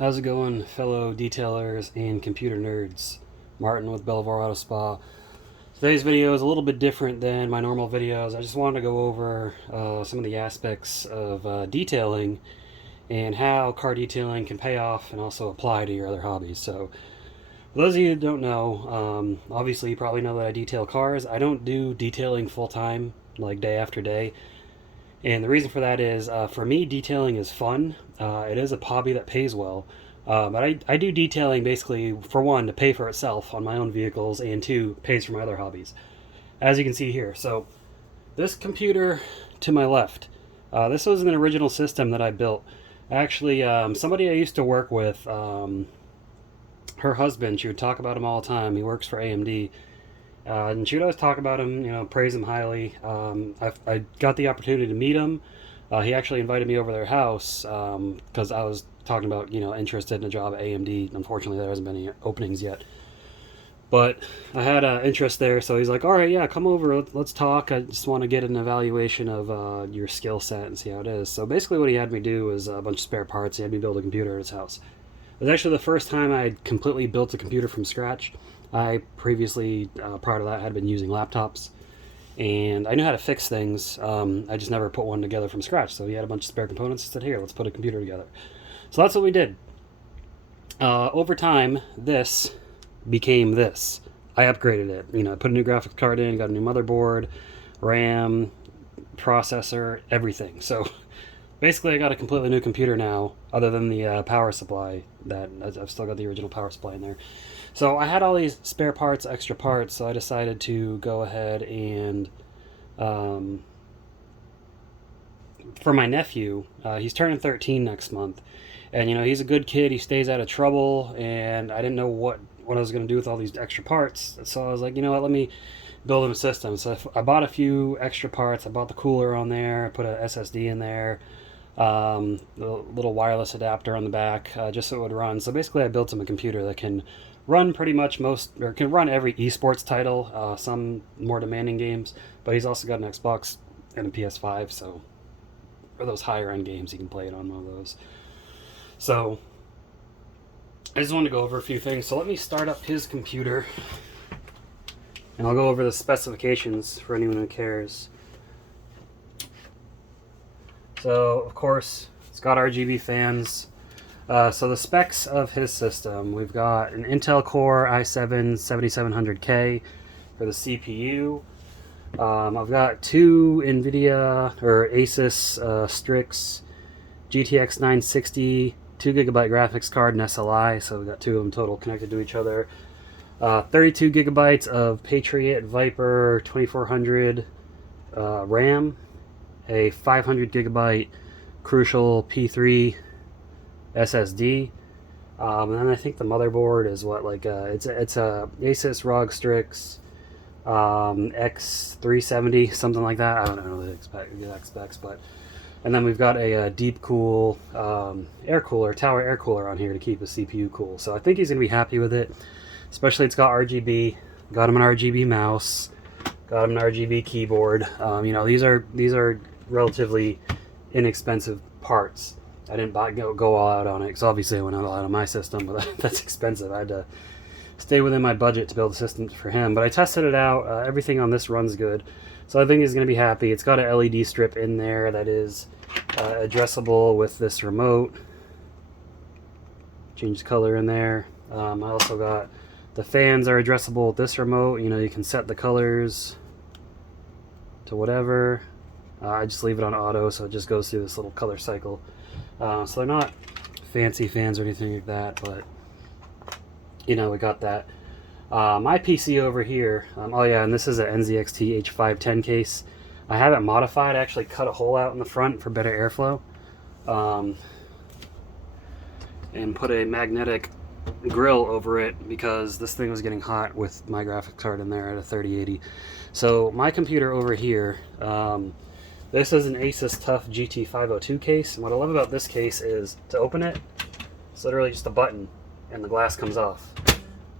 How's it going, fellow detailers and computer nerds? Martin with Belvoir Auto Spa. Today's video is a little bit different than my normal videos. I just wanted to go over some of the aspects of detailing and how car detailing can pay off and also apply to your other hobbies. So, for those of you who don't know, obviously you probably know that I detail cars. I don't do detailing full time, like day after day. And the reason for that is, for me, detailing is fun. It is a hobby that pays well. But I do detailing basically, for one, to pay for itself on my own vehicles, and two, pays for my other hobbies. As you can see here. So, this computer to my left, this was an original system that I built. Actually, somebody I used to work with, her husband, she would talk about him all the time. He works for AMD. And she would always talk about him, praise him highly. I got the opportunity to meet him. He actually invited me over their house because I was talking about, interested in a job at AMD. Unfortunately, there hasn't been any openings yet. But I had interest there, so he's like, all right, yeah, come over, let's talk. I just want to get an evaluation of your skill set and see how it is. So basically what he had me do was a bunch of spare parts. He had me build a computer at his house. It was actually the first time I had completely built a computer from scratch. I previously, prior to that, had been using laptops, and I knew how to fix things. I just never put one together from scratch. So he had a bunch of spare components. He said, here, let's put a computer together. So that's what we did. Over time, this became this. I upgraded it. I put a new graphics card in, got a new motherboard, RAM, processor, everything. So basically, I got a completely new computer now, other than the power supply. That I've still got the original power supply in there. So I had all these spare parts, extra parts, so I decided to go ahead and, for my nephew, he's turning 13 next month, and he's a good kid, he stays out of trouble, and I didn't know what I was going to do with all these extra parts, so I was like, what, let me build him a system. So I bought a few extra parts. I bought the cooler on there, I put a SSD in there, the little wireless adapter on the back, just so it would run. So basically I built him a computer that can run pretty much can run every esports title, some more demanding games, but he's also got an Xbox and a PS5, so for those higher end games, he can play it on one of those. So I just wanted to go over a few things. So let me start up his computer, and I'll go over the specifications for anyone who cares. So, of course, it's got RGB fans. So the specs of his system, we've got an Intel Core i7-7700K for the CPU. I've got two NVIDIA or Asus Strix GTX 960, 2GB graphics card and SLI, so we've got two of them total connected to each other. 32GB of Patriot Viper 2400 RAM, a 500GB Crucial P3 SSD, and then I think the motherboard is what, like it's a Asus ROG Strix X370, something like that. I don't know the exact specs, but and then we've got a DeepCool air cooler, tower air cooler on here to keep the CPU cool. So I think he's gonna be happy with it. Especially it's got RGB. Got him an RGB mouse. Got him an RGB keyboard. These are relatively inexpensive parts. I didn't go all out on it because obviously I went all out on my system, but that's expensive. I had to stay within my budget to build a system for him. But I tested it out. Everything on this runs good. So I think he's going to be happy. It's got an LED strip in there that is addressable with this remote. Change the color in there. I also got the fans are addressable with this remote. You can set the colors to whatever. I just leave it on auto, so it just goes through this little color cycle. So they're not fancy fans or anything like that, but we got that. My PC over here, oh yeah, and this is an NZXT H510 case. I have it modified. I actually cut a hole out in the front for better airflow, and put a magnetic grill over it because this thing was getting hot with my graphics card in there at a 3080. So my computer over here, this is an Asus TUF GT502 case, and what I love about this case is to open it, it's literally just a button and the glass comes off.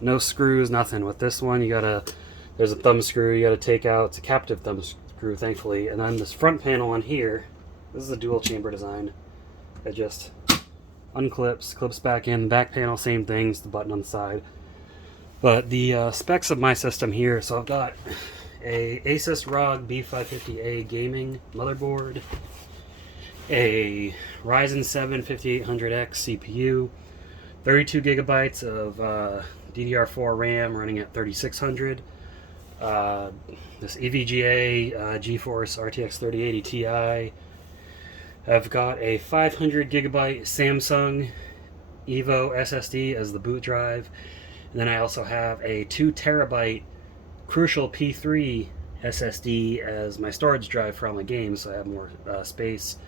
No screws, nothing. With this one, there's a thumb screw you gotta take out. It's a captive thumb screw, thankfully. And then this front panel on here, this is a dual chamber design. It just unclips, clips back in. Back panel, same things, the button on the side. But the specs of my system here, so I've got a Asus ROG B550A gaming motherboard, a Ryzen 7 5800X CPU, 32 gigabytes of DDR4 RAM running at 3600, this EVGA GeForce RTX 3080 Ti. I've got a 500 gigabyte Samsung Evo SSD as the boot drive, and then I also have a 2 terabyte Crucial P3 SSD as my storage drive for all my games, so I have more space.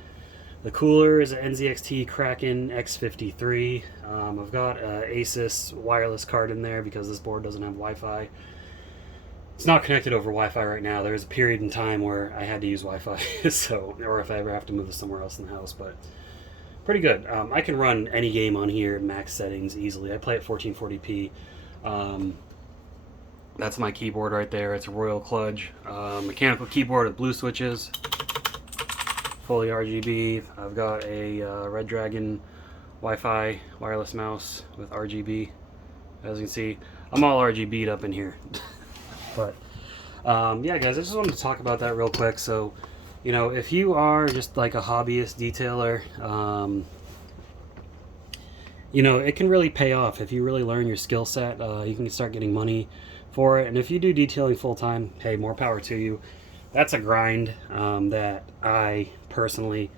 The cooler is an NZXT Kraken X53. I've got an Asus wireless card in there because this board doesn't have Wi-Fi. It's not connected over Wi-Fi right now. There was a period in time where I had to use Wi-Fi, so, or if I ever have to move this somewhere else in the house, but pretty good. I can run any game on here at max settings easily. I play at 1440p. That's my keyboard right there. It's a Royal Kludge mechanical keyboard with blue switches, fully RGB. I've got a Redragon Wi-Fi wireless mouse with RGB. As you can see, I'm all RGB'd up in here. But yeah, guys, I just wanted to talk about that real quick. So, you know, if you are just like a hobbyist detailer, you know, it can really pay off if you really learn your skill set. You can start getting money for it, and if you do detailing full time, hey, more power to you. That's a grind that I personally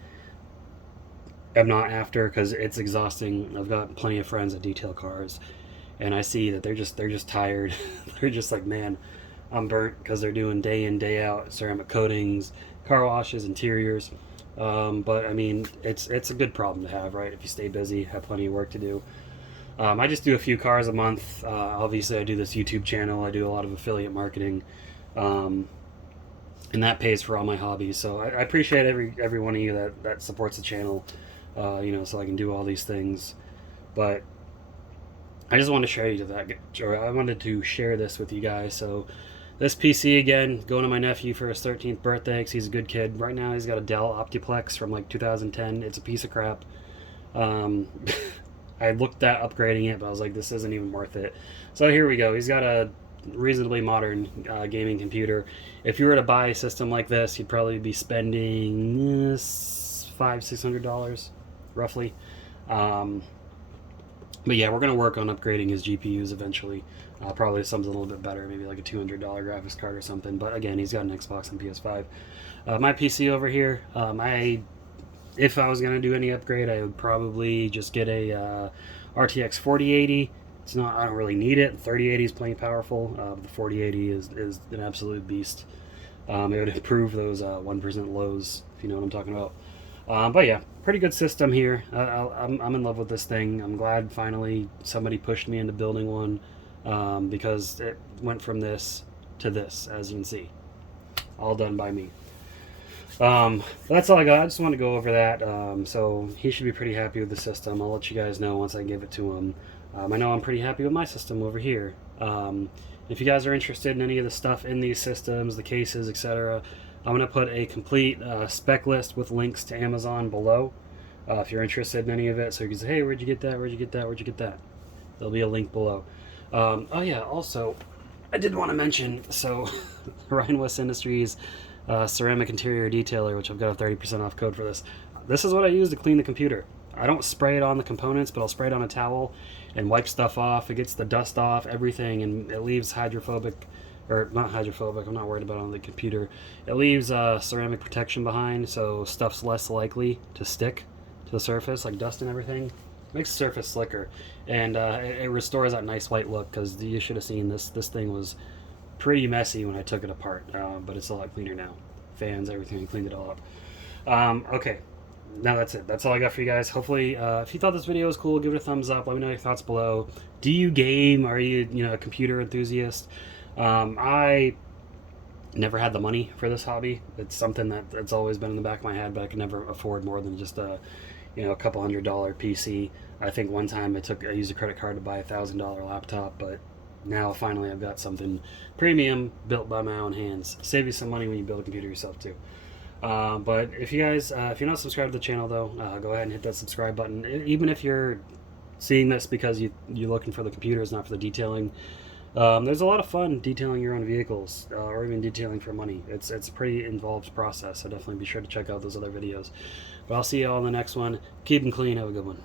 am not after because it's exhausting. I've got plenty of friends that detail cars, and I see that they're just tired. They're just like, man, I'm burnt because they're doing day in, day out ceramic coatings, car washes, interiors. But I mean, it's a good problem to have, right? If you stay busy, have plenty of work to do. I just do a few cars a month. Obviously, I do this YouTube channel. I do a lot of affiliate marketing, and that pays for all my hobbies. So I appreciate every one of you that supports the channel, you know, so I can do all these things. But I just wanted to share you that, or I wanted to share this with you guys. So this PC, again, going to my nephew for his 13th birthday because he's a good kid. Right now he's got a Dell Optiplex from like 2010. It's a piece of crap. I looked at upgrading it, but I was like, this isn't even worth it. So here we go. He's got a reasonably modern gaming computer. If you were to buy a system like this, you'd probably be spending $500-600 roughly. But yeah, we're going to work on upgrading his GPUs eventually. Probably something a little bit better, maybe like a $200 graphics card or something. But again, he's got an Xbox and PS5. My PC over here, if I was going to do any upgrade, I would probably just get a RTX 4080. It's not, I don't really need it. 3080 is plenty powerful. The 4080 is an absolute beast. It would improve those 1% lows, if you know what I'm talking about. But yeah, pretty good system here. I'm in love with this thing. I'm glad finally somebody pushed me into building one, because it went from this to this, as you can see. All done by me. That's all I got. I just want to go over that. So he should be pretty happy with the system. I'll let you guys know once I give it to him. I know I'm pretty happy with my system over here. If you guys are interested in any of the stuff in these systems, the cases, etc., I'm going to put a complete spec list with links to Amazon below. If you're interested in any of it, so you can say, hey, where'd you get that? Where'd you get that? Where'd you get that? There'll be a link below. Oh yeah, also, I did want to mention, so Ryan West Industries ceramic interior detailer, which I've got a 30% off code for this. This is what I use to clean the computer. I don't spray it on the components, but I'll spray it on a towel and wipe stuff off. It gets the dust off, everything, and it leaves hydrophobic, or not hydrophobic, I'm not worried about it on the computer. It leaves ceramic protection behind, so stuff's less likely to stick to the surface, like dust and everything. It makes the surface slicker, and it restores that nice white look, because you should have seen this thing was pretty messy when I took it apart, but it's a lot cleaner now. Fans, everything, cleaned it all up. Okay, now that's it. That's all I got for you guys. Hopefully, if you thought this video was cool, give it a thumbs up. Let me know your thoughts below. Do you game? Are you a computer enthusiast? I never had the money for this hobby. It's something that's always been in the back of my head, but I could never afford more than just a couple $100 PC. I think one time I used a credit card to buy a $1,000 laptop, but now finally I've got something premium built by my own hands. Save you some money when you build a computer yourself too. But if you guys, if you're not subscribed to the channel though, go ahead and hit that subscribe button. Even if you're seeing this because you're looking for the computers, not for the detailing. There's a lot of fun detailing your own vehicles, or even detailing for money. It's a pretty involved process, so definitely be sure to check out those other videos. But I'll see you all in the next one. Keep them clean. Have a good one.